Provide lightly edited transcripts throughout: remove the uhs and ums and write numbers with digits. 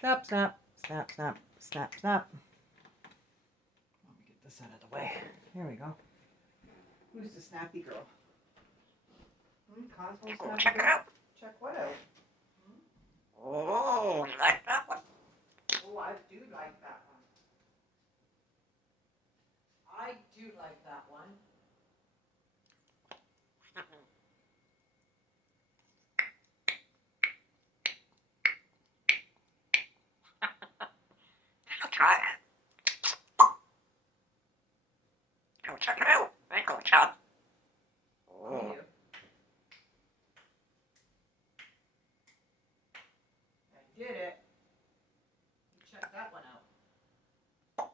Snap, snap, snap, snap, snap, snap. Let me get this out of the way. Here we go. Who's the snappy girl? Cosmo snappy Check it girl? out. Check what out? Oh, you like that one? Oh, I do like that one. I do like that one. Try it. Go check it out. There you go, Chad. Oh. You. I did it. You check that one out.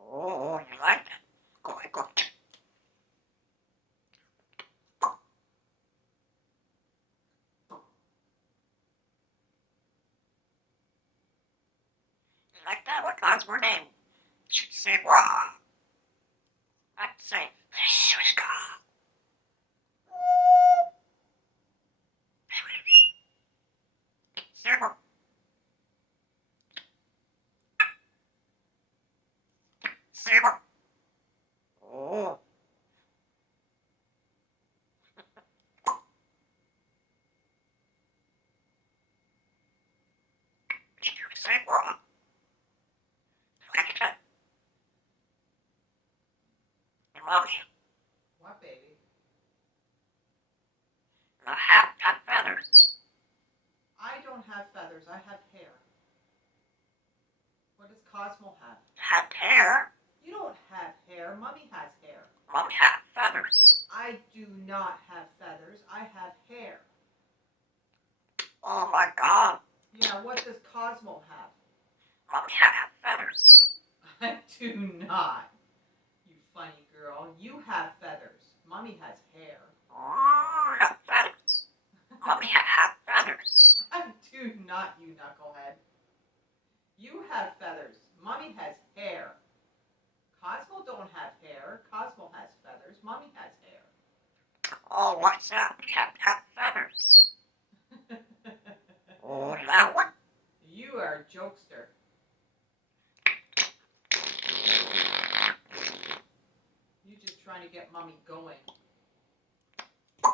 Oh, you like it? Good, good. You like that? What God's word name? Should say wow. I'd say Shushka. Zero. Zero. Oh. Did you say wow? Like it? Mommy, What, baby? the hat got feathers. I don't have feathers. I have hair. What does Cosmo have? Had hair. You don't have hair. Mummy has hair. Mommy had feathers. I do not have feathers. I have hair. Oh my God. Yeah, what does Cosmo have? Mommy had feathers. I do not. You funny girl. You have feathers. Mummy has hair. Oh, yeah, feathers. Mommy had feathers. I do not, you knucklehead. You have feathers. Mummy has hair. Cosmo don't have hair. Cosmo has feathers. Mummy has hair. Oh, what's that? Had feathers. Oh, that one? You are a jokester. You're just trying to get Mummy going. You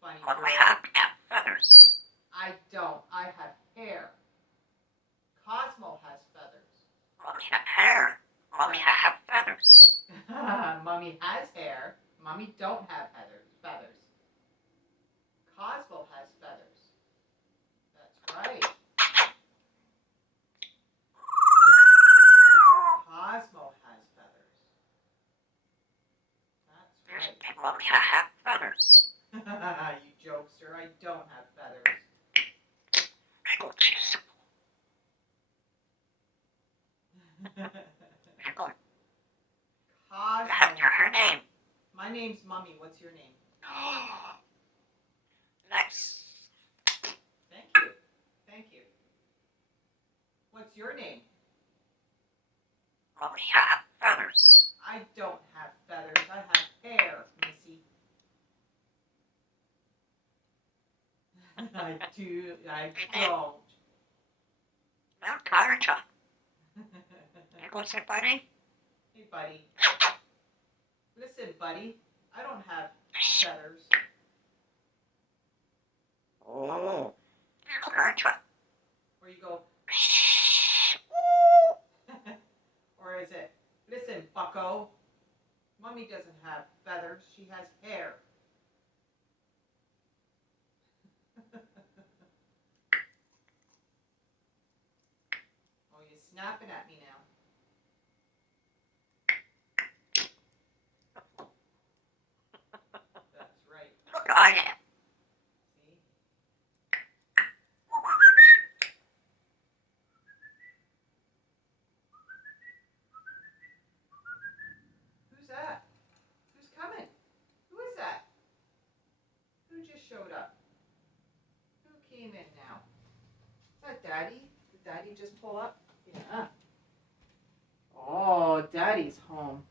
funny girl. Mommy had feathers. I don't. I have hair. Cosmo has feathers. Mommy had hair. Mommy had feathers. Mummy has hair. Mummy don't have feathers. Cosmo has feathers. That's right. Cosmo has feathers. That's right. Mommy had feathers. You jokester. I don't have feathers. Cosmo. Her name. My name's Mummy. What's your name? Nice. Thank you. Thank you. What's your name? Mommy had feathers. I don't have feathers. I have hair, Missy. I don't. I'm tired, Chuck. You go say, buddy? Hey, buddy. Listen, buddy. I don't have feathers. Oh. Tired, Chuck. Where you go, or is it, listen, bucko. Mummy doesn't have feathers. She has hair. Oh, you're snapping at me now. That's right. Look, I am. See? Who's that? Who's coming? Who is that? Who just showed up? Who came in now? Is that Daddy? Did Daddy just pull up? Yeah. Oh, Daddy's home.